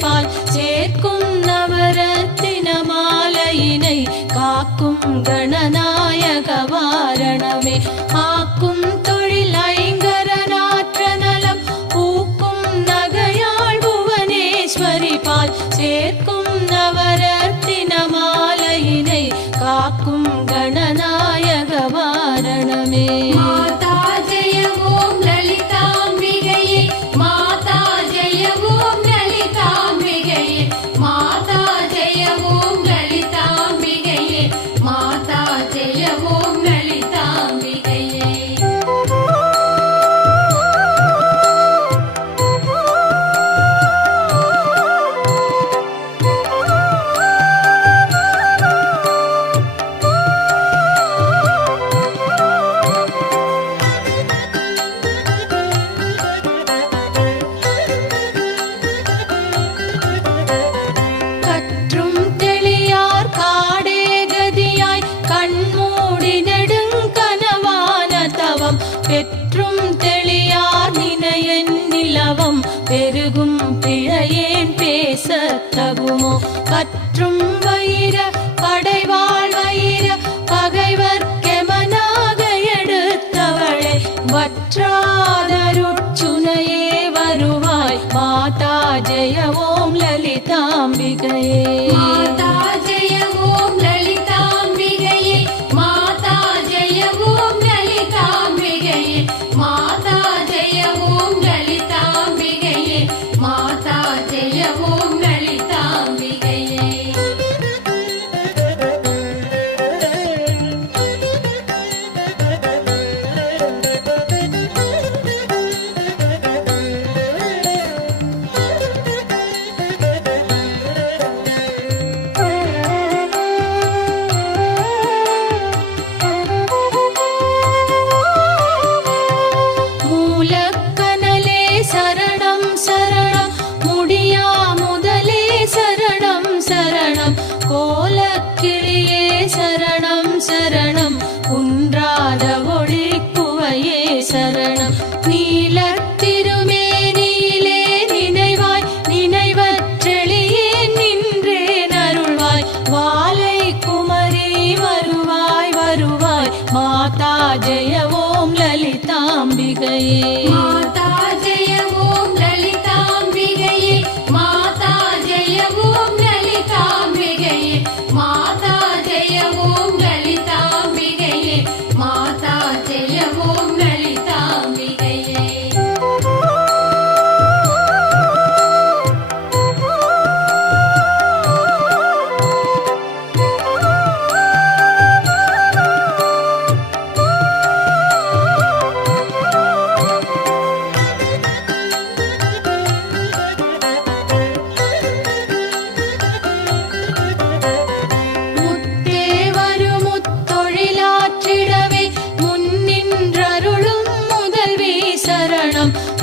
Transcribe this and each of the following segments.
பால் சேர்க்கும் நவரத்தின மாலையினை காக்கும் கணநாயக வாரணமே ஆக்கும் தொழில் ஐங்கரநாற்ற நலம் பூக்கும் நகையாள் புவனேஸ்வரி பால் சேர்க்கும் நவரத்தின மாலையினை காக்கும் கணநாயக வாரணமே பெற்றும் தெளியார் நினையன் நிலவம் பெருகும் பிழையேன் பேச தகுமோ கற்றும் வயிர படைவாள் வயிர பகைவர் கெமனாக எடுத்தவளே வற்றாதருச்சுனையே வருவாய் மாதா ஜெய ஓம் லலிதாம்பிகையே கோலக்கிளியே சரணம் சரணம் குன்றாத ஒளிக்குவையே சரணம் நீலத்திருமேனியிலே நினைவாய் நினைவற்றெளியே நின்றே நருள்வாய் வாலை குமரி வருவாய் வருவாய் மாதா ஜெய ஓம் லலிதாம்பிகையே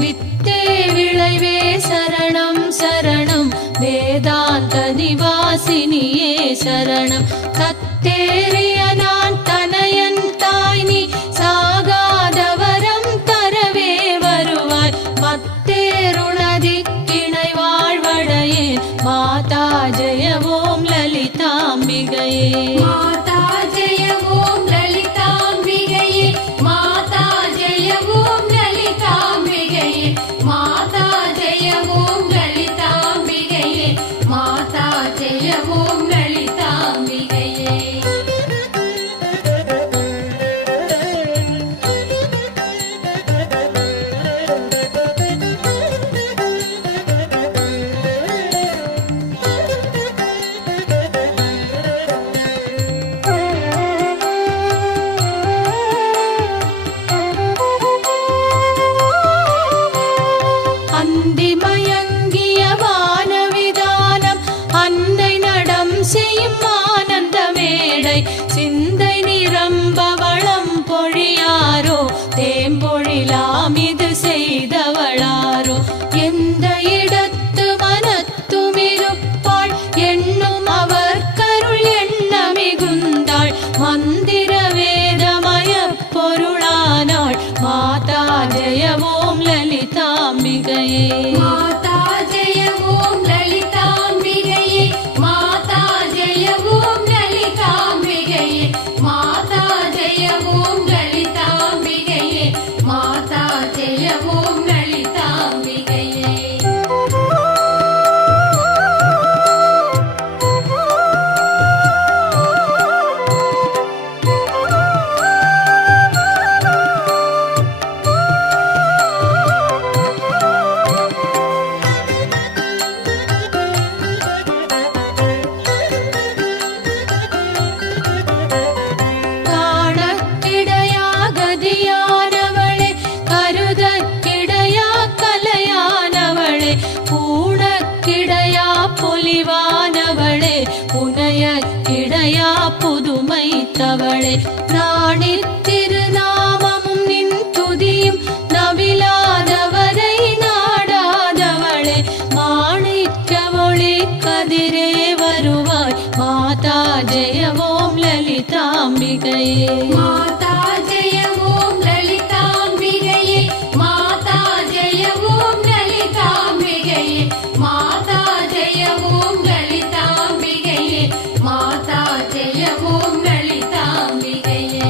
வித்தே விளைவே சரணம் சரணம் வேதாந்த நிவாசினியே சரணம் தத்தேறிய நான் தனையன் தாய் நீ சாகாதவரம் தரவே வருவாய் மத்தேருணதி கிணை வாழ்வடையே மாதா ஜெய ஓம் லலிதாம்பிகையே சிந்தை நிரம்ப வளம் பொழியாரோ தேம்பொழிலாம் இது செய்தவளாரோ எந்த இடத்து மனத்துமிருப்பாள் எண்ணும் அவர் கருள் எண்ண மிகுந்தாள் மந்திர வேதமய பொருளானாள் மாதா ஜெய ஓம் லலிதாம்பிகையே மாதா ஜெய ஓம் லலிதா நாணித்தவளே நாணித்திருநாமமும் நின் துதியும் நவிலாதவரை நாடாதவளே மாணிக்க ஒளி கதிரே வருவாய் மாதா ஜெய ஓம் லலிதாம்பிகையே மாதா ஜெய ஓம் லலிதாம்பிகையே மாதா ஜெய ஓம் லலிதாம்பிகையே மாதா ஜெய ஓம் லலிதாம்பிகையே மாதா ஜெய ஓம் லலிதாம்பிகையே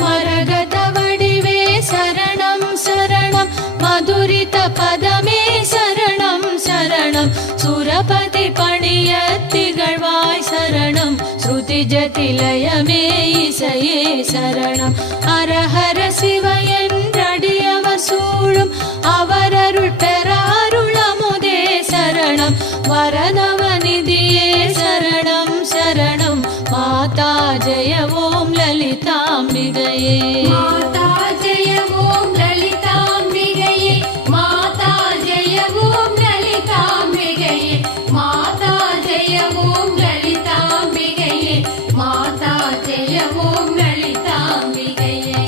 மரகத வடிவே சரணம் சரணம் மதுரித பதமே சரணம் சரணம் சுரபதி பணிய திகழ்வாய் சரணம் ஸ்ருதி ஜதிலயமே இசையே சரணம் ஹரஹர சிவ என்றடியவர் சூழும் அவரருள் பெற அருளமுதே சரணம் வரதவநிதியே சரணம் சரணம் மாதா ஜெய ஓம் லலிதாம்பிகையே மாதா ஜெய ஓம் லலிதாம்பிகையே மாதா ஜெய ஓம் லலிதாம்பிகையே மாதா ஜெய ஓம் லலிதாம்பிகையே மாதா ஜெய ஓம் லலிதாம்பிகையே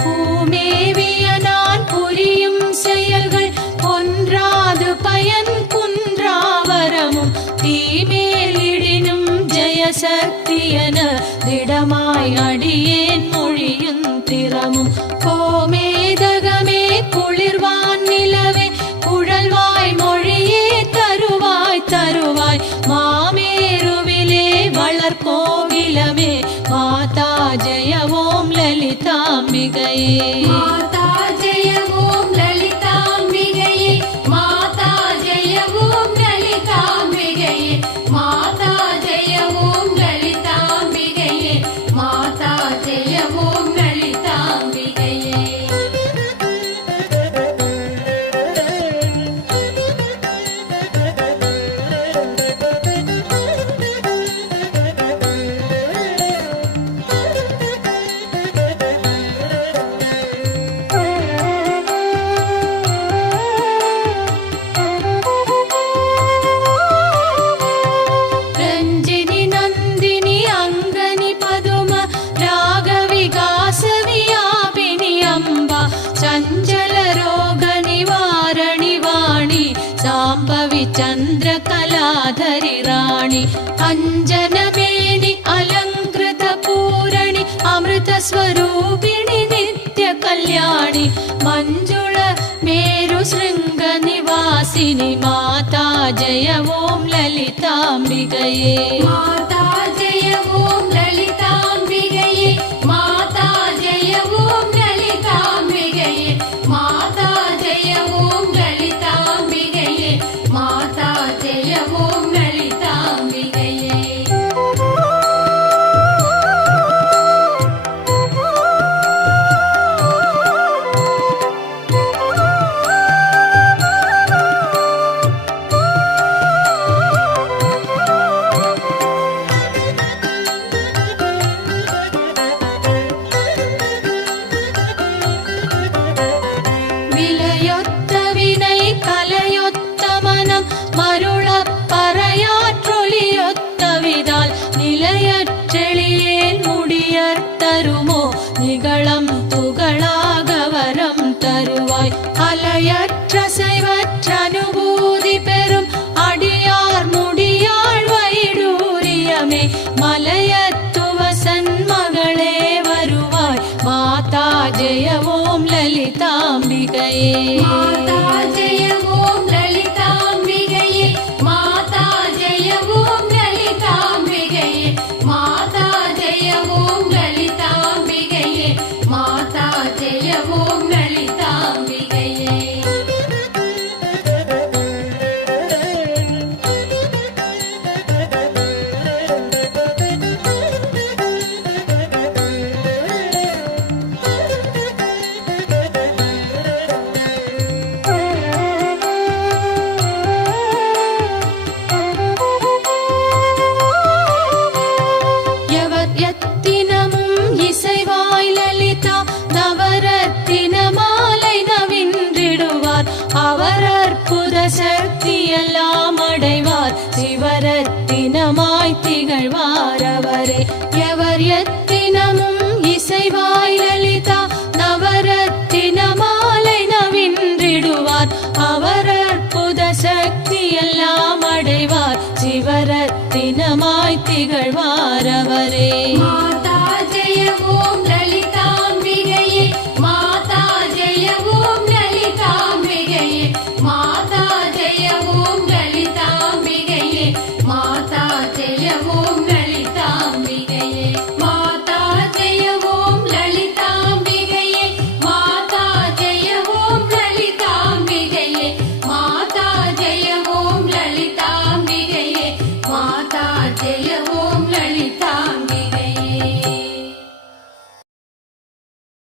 பூமேவிய நான் புரியும் செயல்கள் ஒன்றாது பயன் குன்றாவரமும் தீமேலிடினும் ஜெயசக்தியன திடமாய் அடியேன் மொழியும் திறமும் கோமேதகமே குளிர்வான் நிலவே குழல்வாய் மொழியே தருவாய் தருவாய் மாமேருவிலே வளர்கோவிலமே மாதா ஜெய ஓம் லலிதாம்பிகையே மாதா ஜெய ஓம் லலிதாம்பிகையே மாதா ஜெய ஓம் லலிதாம்பிகையே மாதா ஜெய ஓம் லலிதாம்பிகையே மாதா ஜெய ஓம் லலிதாம்பிகையே ரஞ்சினி நந்தினி அங்கனி பதும ராகவிகாச வியாபினி அம்பா சஞ்சல ரோக நிவாரணி வாணி சாம்பவி சந்திர கலாதரி ராணி அஞ்சனமேனி அலங்கிருத பூரணி அமிர்த ஸ்வரூபிணி நித்ய கல்யாணி மஞ்சுள மேரு ಶೃಂಗ ನಿವಾಸಿನಿ ಮಾತಾ ಜಯ ಓಂ ಲಲಿತಾಂಬಿಕೆಯೇ ಮಾತಾ ಜಯ ಓಂ ಲಲಿತಾಂಬಿಕೆಯೇ ಮಾತಾ ಜಯ ಓಂ ಲಲಿತಾಂಬಿಕೆಯೇ ಮಾತಾ ಜಯ ಓಂ ಲಲಿತಾಂಬಿಕೆಯೇ ಮಾತಾ ಜಯ ಓಂ ಲಲಿತಾಂಬಿಕೆಯೇ சக்தியெல்லாம்